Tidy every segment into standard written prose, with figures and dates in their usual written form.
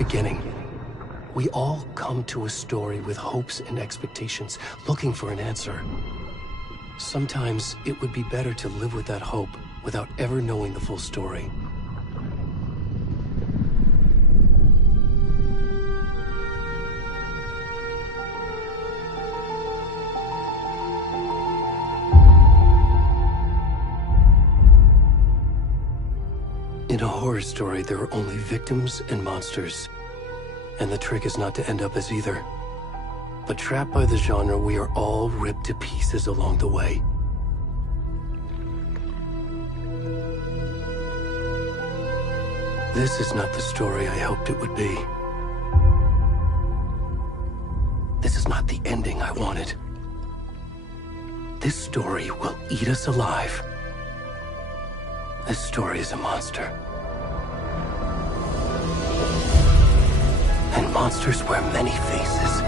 beginning. We all come to a story with hopes and expectations, looking for an answer. Sometimes it would be better to live with that hope without ever knowing the full story. In a horror story, there are only victims and monsters. And the trick is not to end up as either. But trapped by the genre, we are all ripped to pieces along the way. This is not the story I hoped it would be. This is not the ending I wanted. This story will eat us alive. This story is a monster. And monsters wear many faces.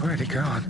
Where'd he gone?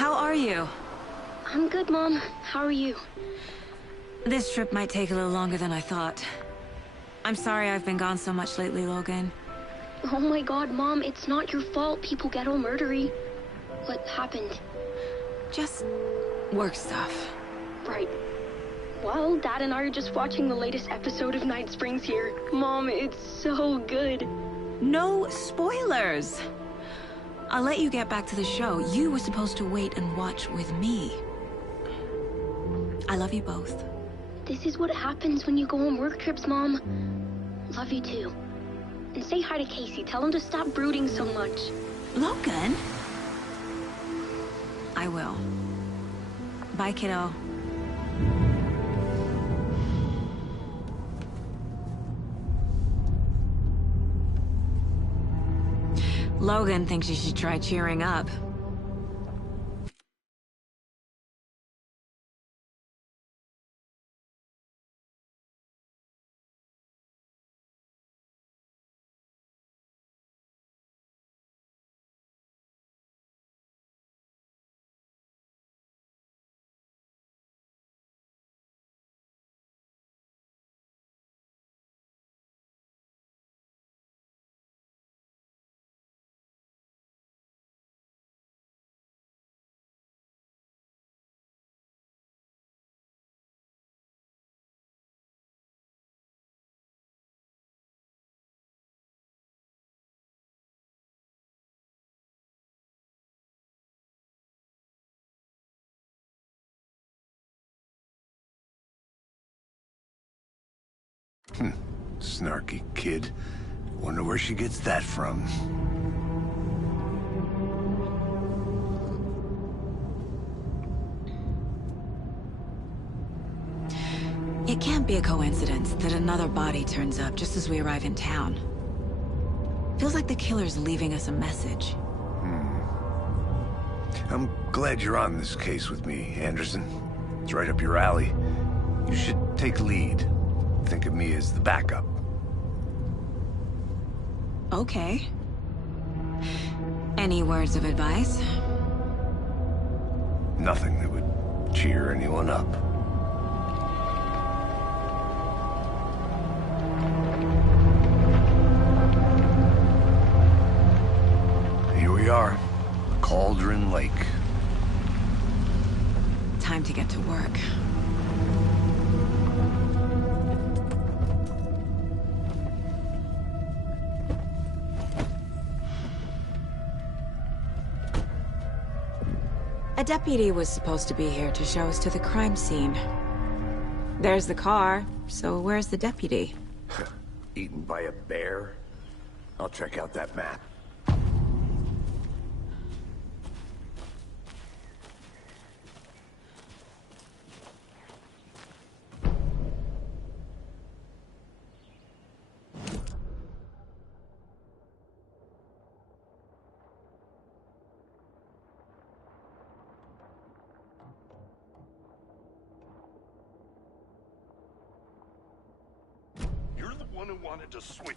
How are you? I'm good, Mom. How are you? This trip might take a little longer than I thought. I'm sorry I've been gone so much lately, Logan. Oh my god, Mom, it's not your fault people get all murdery. What happened? Just work stuff. Right. Well, Dad and I are just watching the latest episode of Night Springs here. Mom, it's so good. No spoilers! I'll let you get back to the show. You were supposed to wait and watch with me. I love you both. This is what happens when you go on work trips, Mom. Love you too. And say hi to Casey. Tell him to stop brooding so much. Logan? I will. Bye, kiddo. Logan thinks you should try cheering up. Snarky kid. Wonder where she gets that from. It can't be a coincidence that another body turns up just as we arrive in town. Feels like the killer's leaving us a message. I'm glad you're on this case with me, Anderson. It's right up your alley. You should take lead. Think of me as the backup. Okay. Any words of advice? Nothing that would cheer anyone up. Here we are. Cauldron Lake. Time to get to work. A deputy was supposed to be here to show us to the crime scene. There's the car, so where's the deputy? Eaten by a bear? I'll check out that map.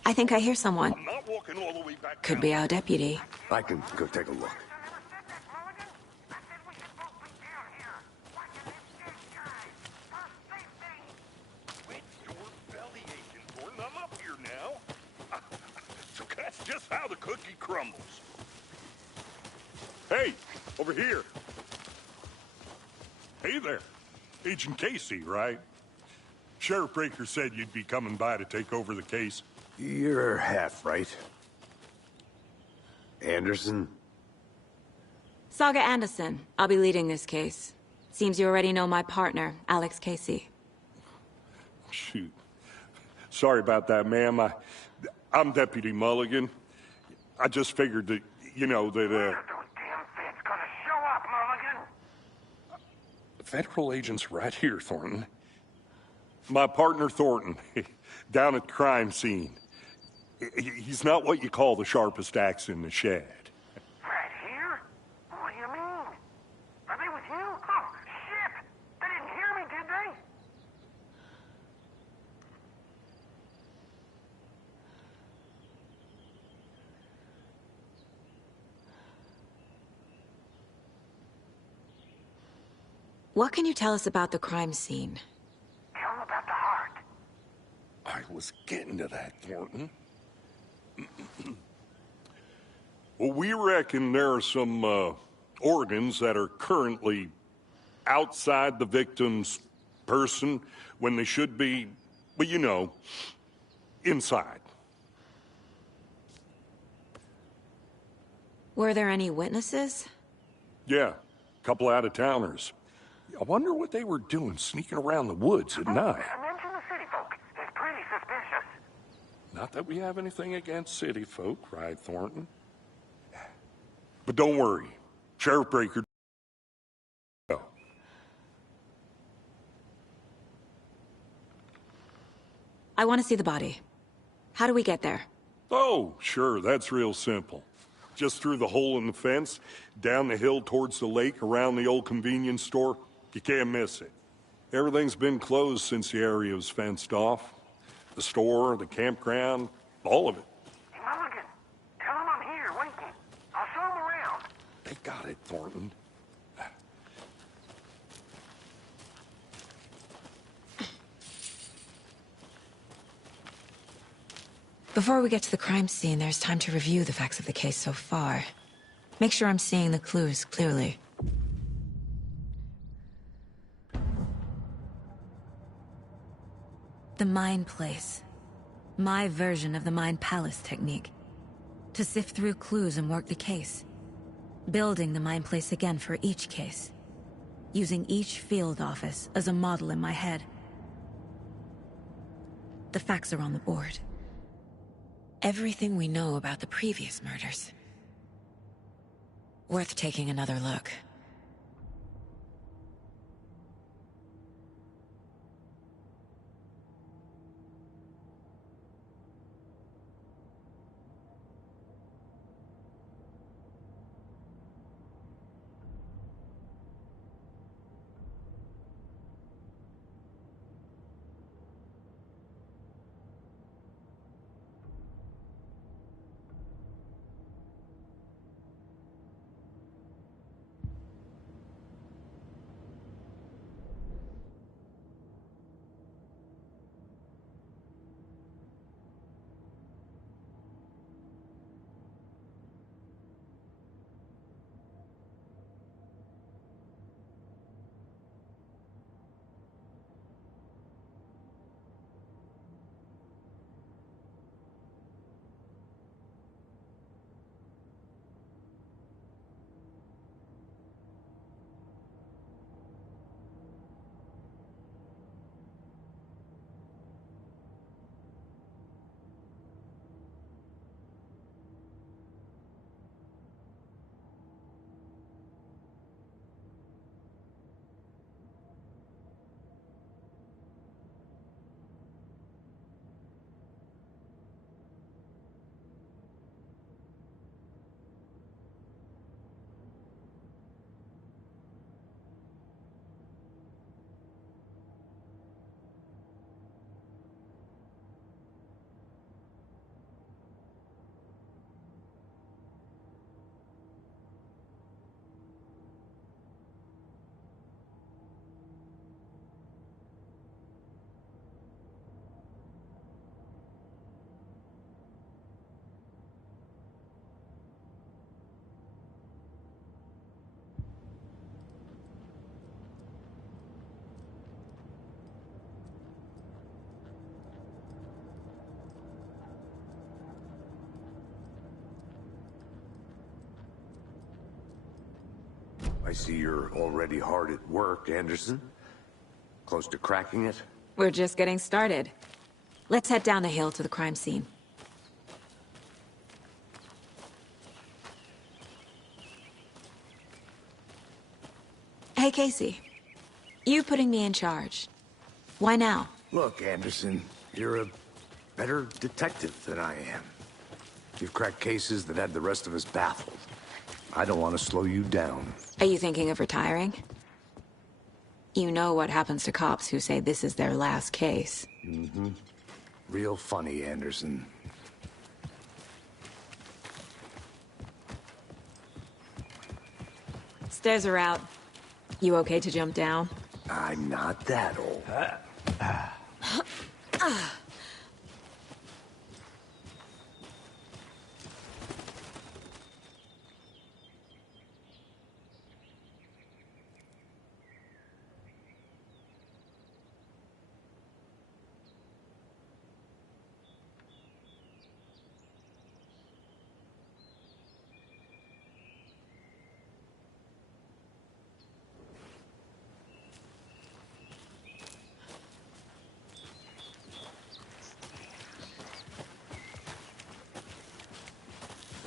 I think I hear someone. I'm not walking all the way back Could down. be our deputy. I can go take a look. Quit your belly aching, Gordon. I'm up here now. So that's just how the cookie crumbles. Hey, over here. Hey there. Agent Casey, right? Sheriff Breaker said you'd be coming by to take over the case. You're half right. Anderson? Saga Anderson. I'll be leading this case. Seems you already know my partner, Alex Casey. Shoot. Sorry about that, ma'am. I'm Deputy Mulligan. I just figured that, you know, that, Those damn feds gonna show up, Mulligan. Federal agent's right here, Thornton. My partner, Thornton, down at the crime scene. He's not what you call the sharpest axe in the shed. Right here? What do you mean? Are they with you? Oh, shit! They didn't hear me, did they? What can you tell us about the crime scene? Tell him about the heart. I was getting to that, Thornton. Well, we reckon there are some organs that are currently outside the victim's person when they should be, well, you know, inside. Were there any witnesses? Yeah, a couple out-of-towners. I wonder what they were doing sneaking around the woods at night. Mention the city folk. It's pretty suspicious. Not that we have anything against city folk, right, Thornton? But don't worry. Sheriff Breaker... I want to see the body. How do we get there? Oh, sure, that's real simple. Just through the hole in the fence, down the hill towards the lake, around the old convenience store. You can't miss it. Everything's been closed since the area was fenced off. The store, the campground, all of it. Hey, Mulligan, tell him I'm here, waiting. I'll show him around. They got it, Thornton. Before we get to the crime scene, there's time to review the facts of the case so far. Make sure I'm seeing the clues clearly. The Mind Place. My version of the Mind Palace technique. To sift through clues and work the case. Building the Mind Place again for each case. Using each field office as a model in my head. The facts are on the board. Everything we know about the previous murders. Worth taking another look. I see you're already hard at work, Anderson. Close to cracking it? We're just getting started. Let's head down the hill to the crime scene. Hey, Casey. You putting me in charge. Why now? Look, Anderson, you're a better detective than I am. You've cracked cases that had the rest of us baffled. I don't want to slow you down. Are you thinking of retiring? You know what happens to cops who say this is their last case. Mm-hmm. Real funny, Anderson. Stairs are out. You okay to jump down? I'm not that old.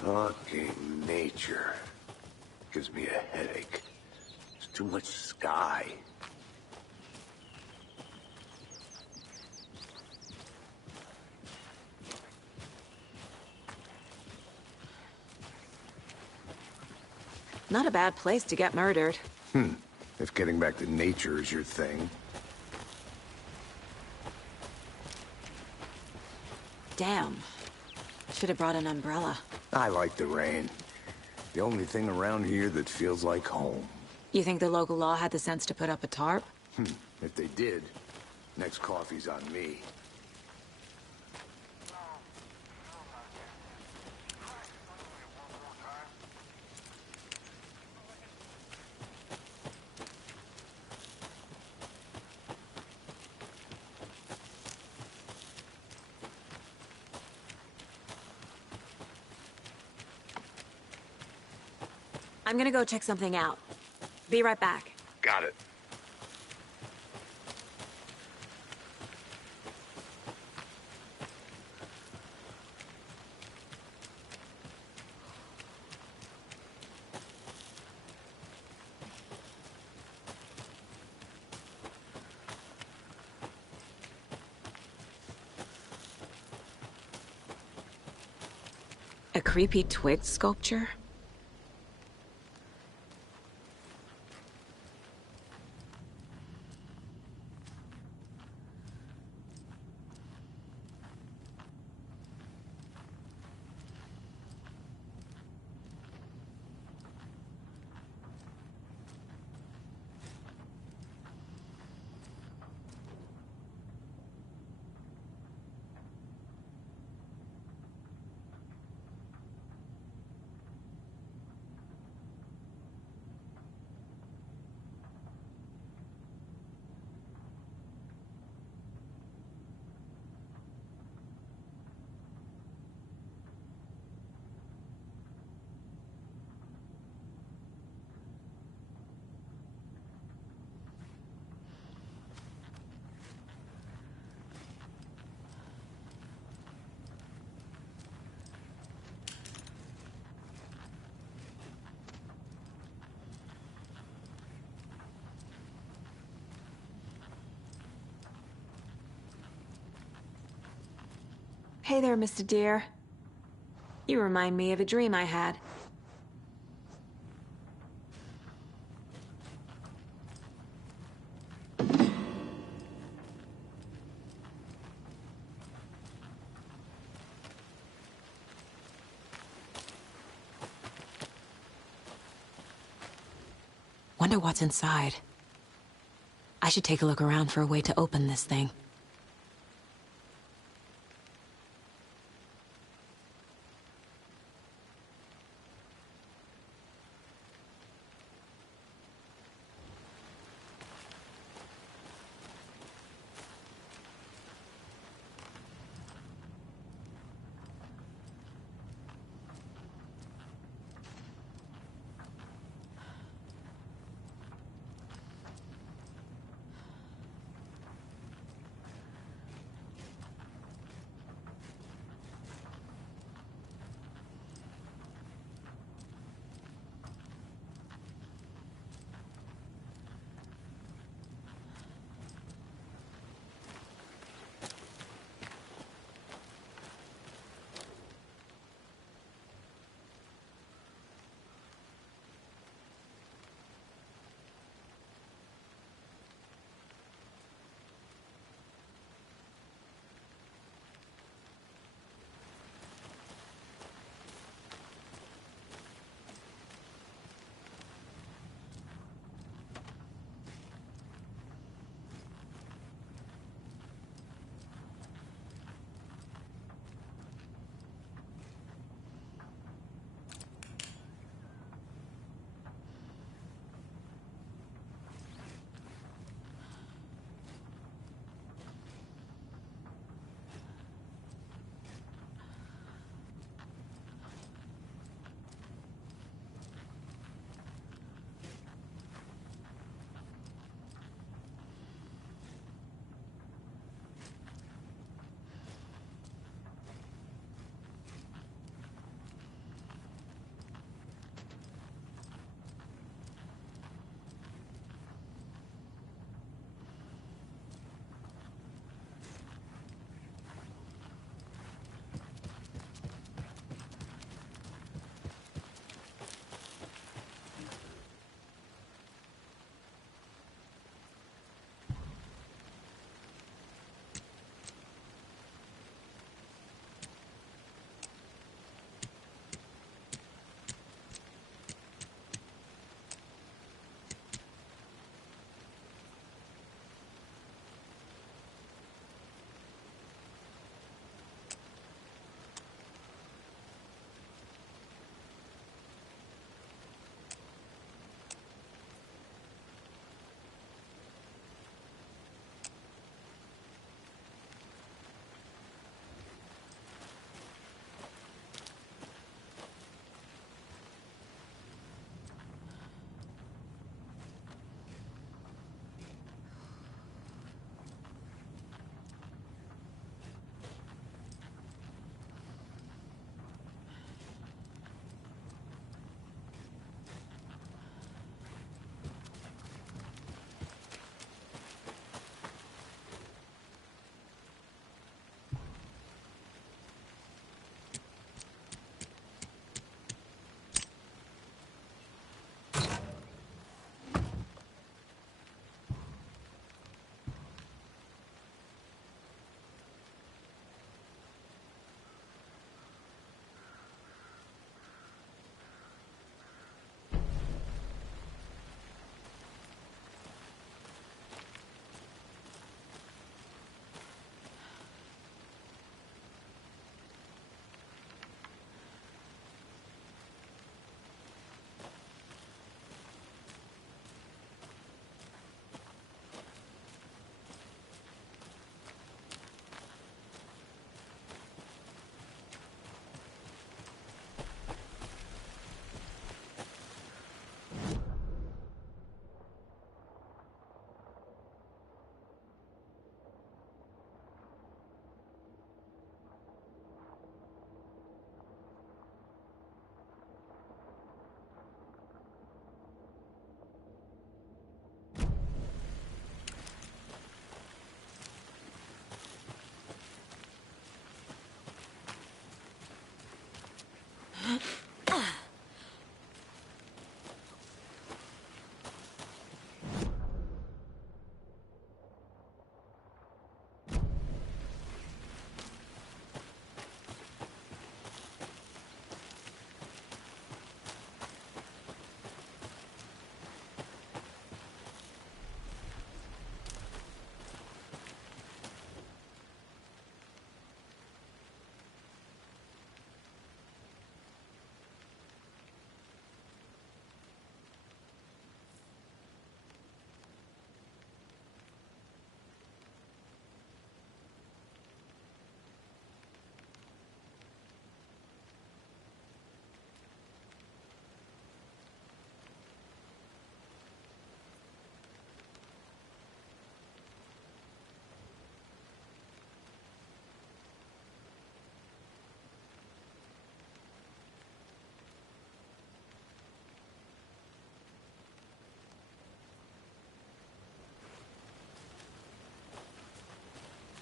Fucking nature. Gives me a headache. There's too much sky. Not a bad place to get murdered. If getting back to nature is your thing. Damn. Should have brought an umbrella. I like the rain. The only thing around here that feels like home. You think the local law had the sense to put up a tarp? If they did, next coffee's on me. I'm gonna go check something out. Be right back. Got it. A creepy twig sculpture? Hey there, Mr. Deer. You remind me of a dream I had. Wonder what's inside. I should take a look around for a way to open this thing.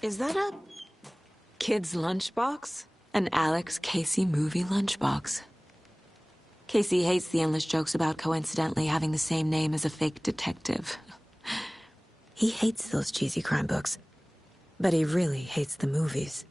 Is that a kid's lunchbox? An Alex Casey movie lunchbox. Casey hates the endless jokes about coincidentally having the same name as a fake detective. He hates those cheesy crime books, but he really hates the movies.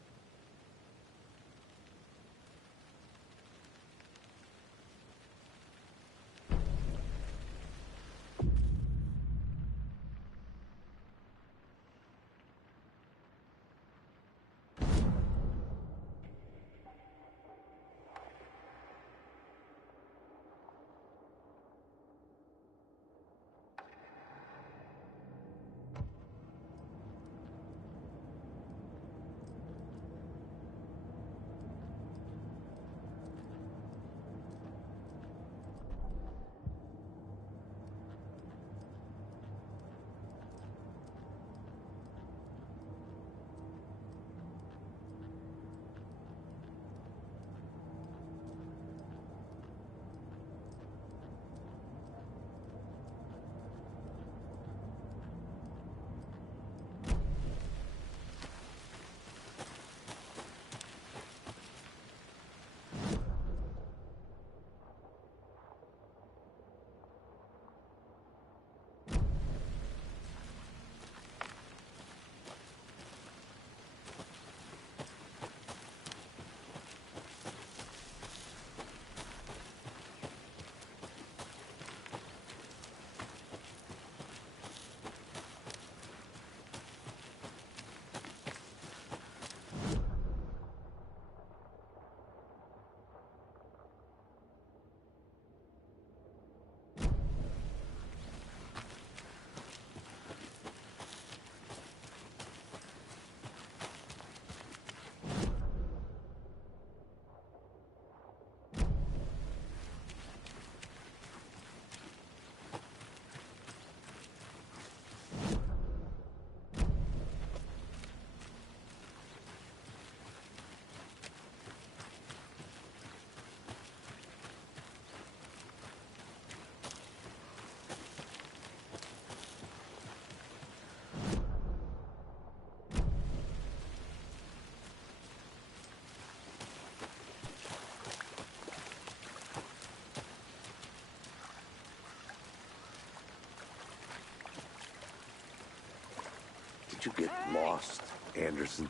Did you get lost, Anderson?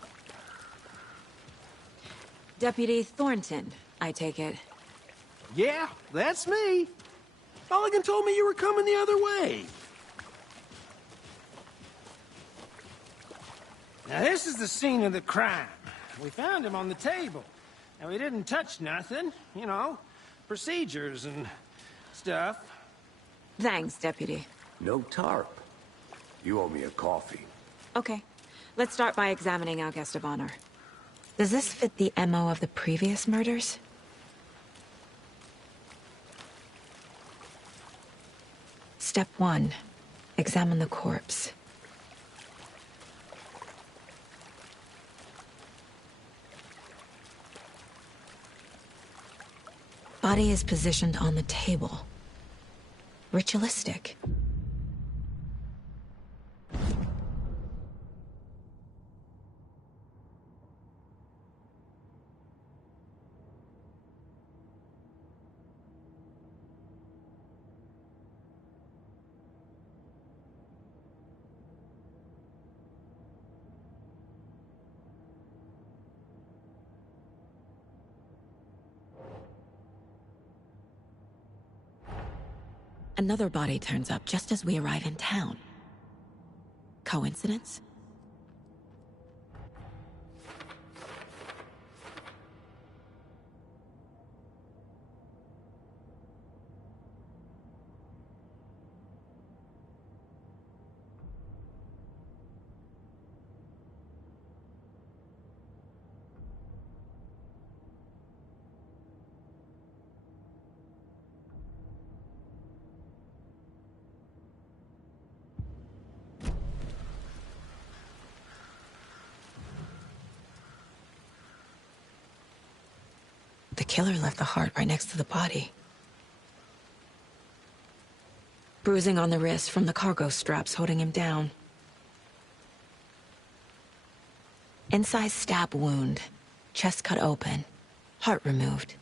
Deputy Thornton, I take it. Yeah, that's me. Mulligan told me you were coming the other way. Now, this is the scene of the crime. We found him on the table. And we didn't touch nothing, you know, procedures and stuff. Thanks, Deputy. No tarp. You owe me a coffee. Okay, let's start by examining our guest of honor. Does this fit the MO of the previous murders? Step 1. Examine the corpse. Body is positioned on the table. Ritualistic. Another body turns up just as we arrive in town. Coincidence? The killer left the heart right next to the body. Bruising on the wrist from the cargo straps holding him down. Incised stab wound. Chest cut open. Heart removed.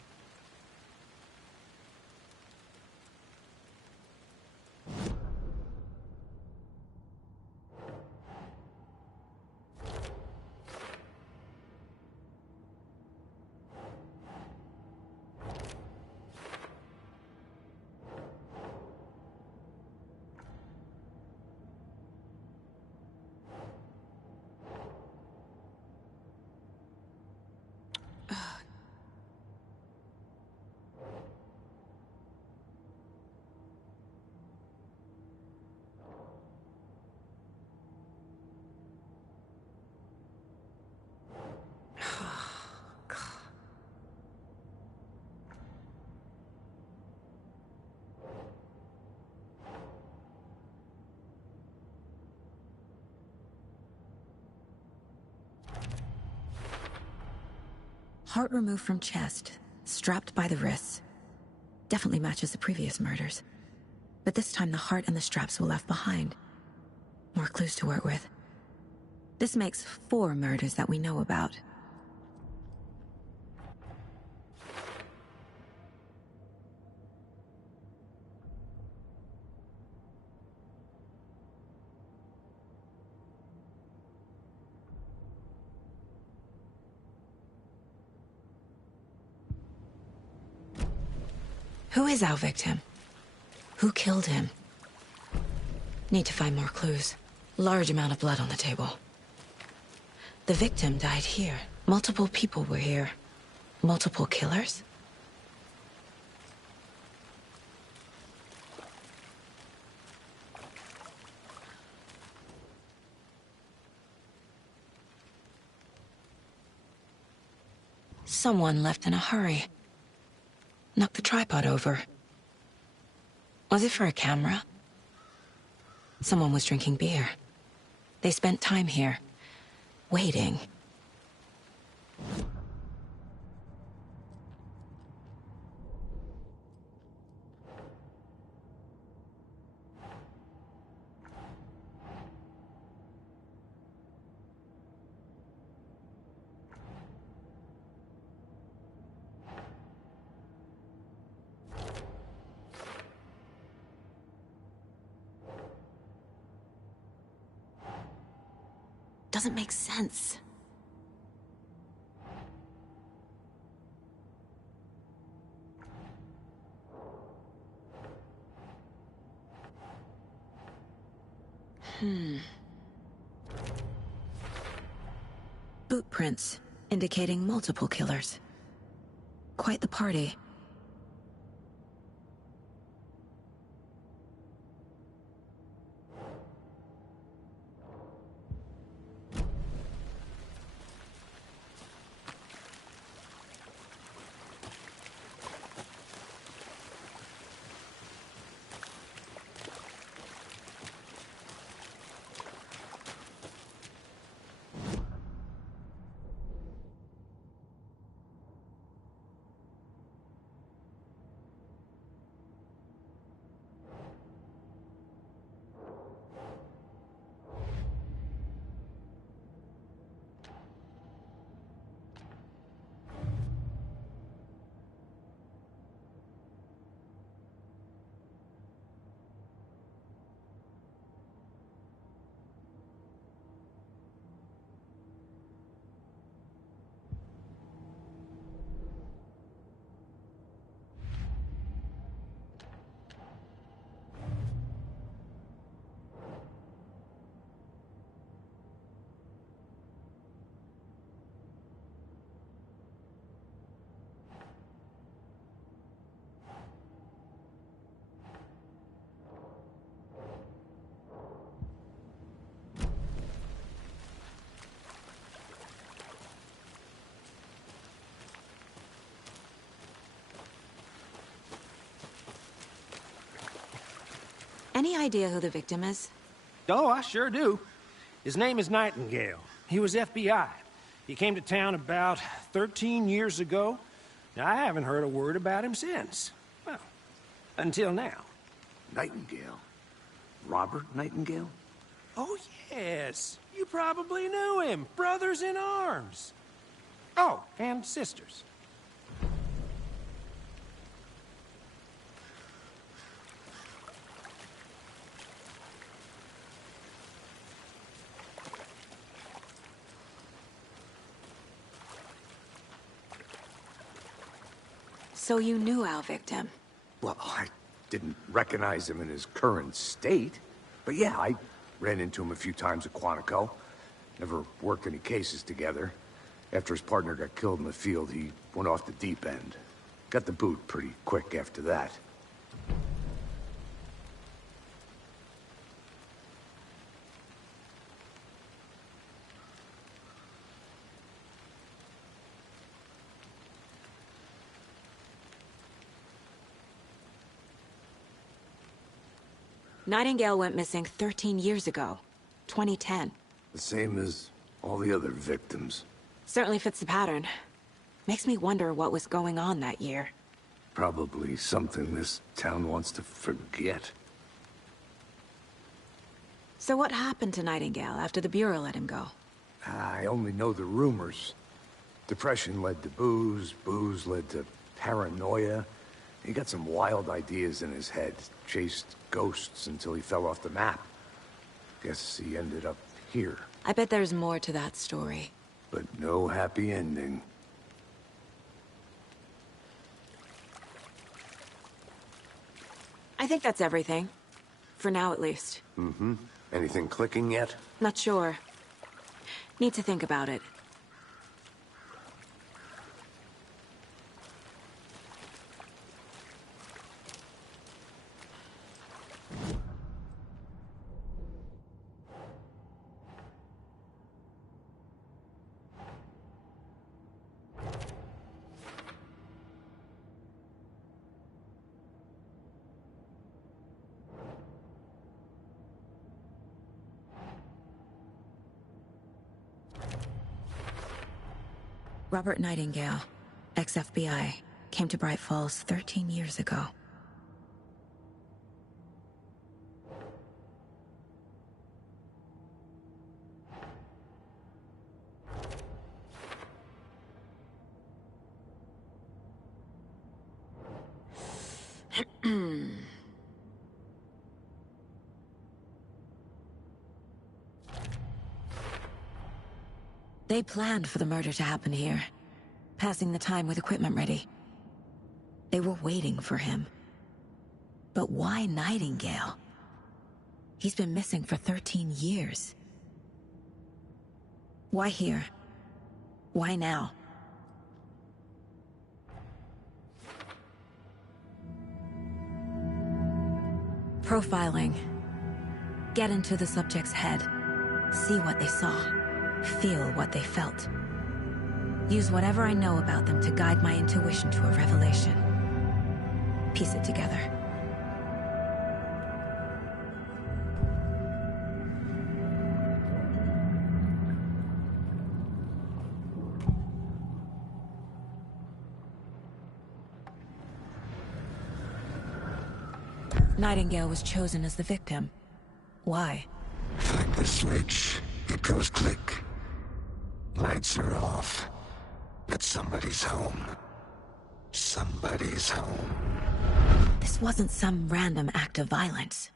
Heart removed from chest, strapped by the wrists. Definitely matches the previous murders. But this time the heart and the straps were left behind. More clues to work with. This makes 4 murders that we know about. Who is our victim? Who killed him? Need to find more clues. Large amount of blood on the table. The victim died here. Multiple people were here. Multiple killers? Someone left in a hurry. Knocked the tripod over. Was it for a camera? Someone was drinking beer. They spent time here, waiting. Doesn't make sense. Boot prints, indicating multiple killers. Quite the party. Any idea who the victim is? Oh, I sure do. His name is Nightingale. He was FBI. He came to town about 13 years ago. Now, I haven't heard a word about him since. Well, until now. Nightingale? Robert Nightingale? Oh, yes. You probably knew him. Brothers in arms. Oh, and sisters. So you knew our victim? Well, I didn't recognize him in his current state. But yeah, I ran into him a few times at Quantico. Never worked any cases together. After his partner got killed in the field, he went off the deep end. Got the boot pretty quick after that. Nightingale went missing 13 years ago. 2010. The same as all the other victims. Certainly fits the pattern. Makes me wonder what was going on that year. Probably something this town wants to forget. So what happened to Nightingale after the Bureau let him go? I only know the rumors. Depression led to booze, booze led to paranoia. He got some wild ideas in his head, chased ghosts until he fell off the map. Guess he ended up here. I bet there's more to that story. But no happy ending. I think that's everything. For now, at least. Mm-hmm. Anything clicking yet? Not sure. Need to think about it. Robert Nightingale, ex-FBI, came to Bright Falls 13 years ago. They planned for the murder to happen here, passing the time with equipment ready. They were waiting for him. But why Nightingale? He's been missing for 13 years. Why here? Why now? Profiling. Get into the subject's head. See what they saw. Feel what they felt. Use whatever I know about them to guide my intuition to a revelation. Piece it together. Nightingale was chosen as the victim. Why? Flick the switch, it goes click. Lights are off. But somebody's home. Somebody's home. This wasn't some random act of violence.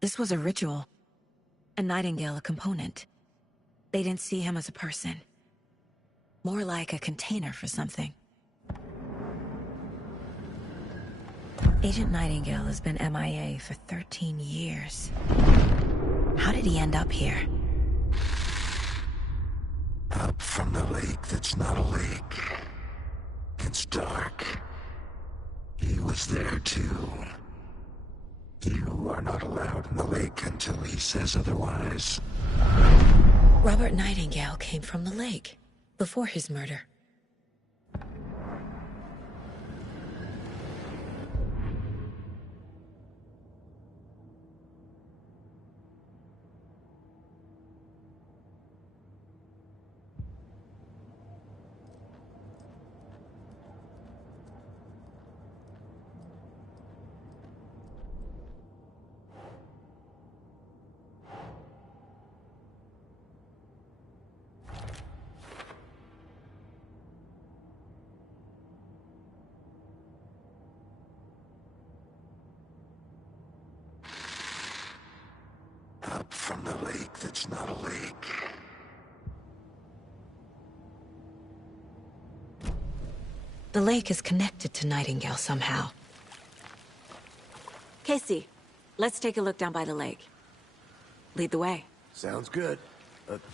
This was a ritual. And Nightingale a component. They didn't see him as a person. More like a container for something. Agent Nightingale has been MIA for 13 years. How did he end up here? Up from the lake that's not a lake. It's dark. He was there too. You are not allowed in the lake until he says otherwise. Robert Nightingale came from the lake, before his murder. Up from the lake that's not a lake. The lake is connected to Nightingale somehow. Casey, let's take a look down by the lake. Lead the way. Sounds good.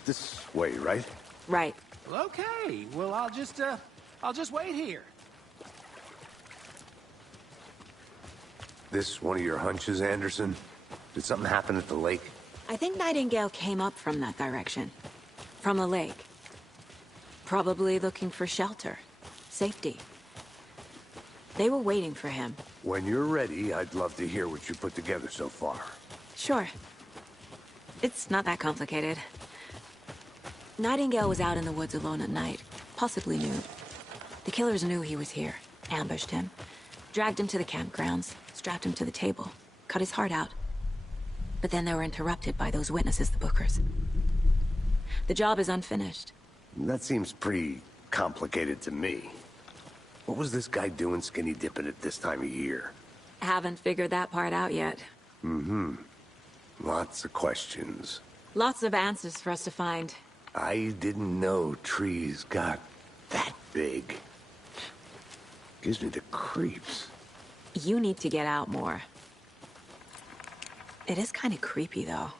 This way, right? Right. Well, okay. Well, I'll just wait here. This one of your hunches, Anderson? Did something happen at the lake? I think Nightingale came up from that direction. From the lake. Probably looking for shelter. Safety. They were waiting for him. When you're ready, I'd love to hear what you put together so far. Sure. It's not that complicated. Nightingale was out in the woods alone at night, possibly nude. The killers knew he was here, ambushed him, dragged him to the campgrounds, strapped him to the table, cut his heart out. But then they were interrupted by those witnesses, the Bookers. The job is unfinished. That seems pretty complicated to me. What was this guy doing skinny dipping at this time of year? Haven't figured that part out yet. Lots of questions. Lots of answers for us to find. I didn't know trees got that big. Gives me the creeps. You need to get out more. It is kind of creepy, though.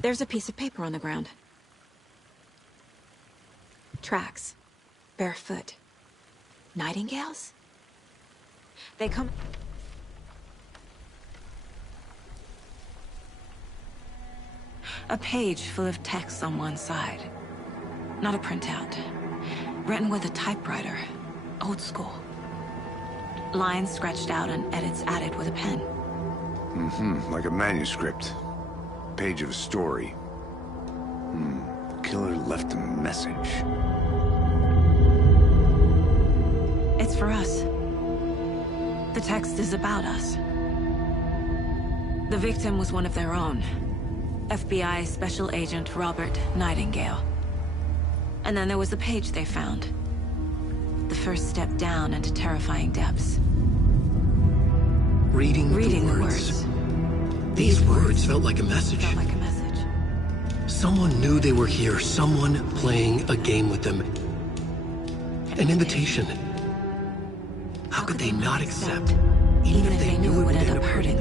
There's a piece of paper on the ground. Tracks. Barefoot. Nightingales? They come... A page full of text on one side. Not a printout. Written with a typewriter. Old school. Lines scratched out and edits added with a pen. Like a manuscript. Page of a story. The killer left a message. It's for us. The text is about us. The victim was one of their own. FBI Special Agent Robert Nightingale. And then there was the page they found. The first step down into terrifying depths. Reading the words. These words felt like a message. Felt like a message. Someone knew they were here. Someone playing a game with them. An invitation. How could they not accept, even if they knew it would end up hurting?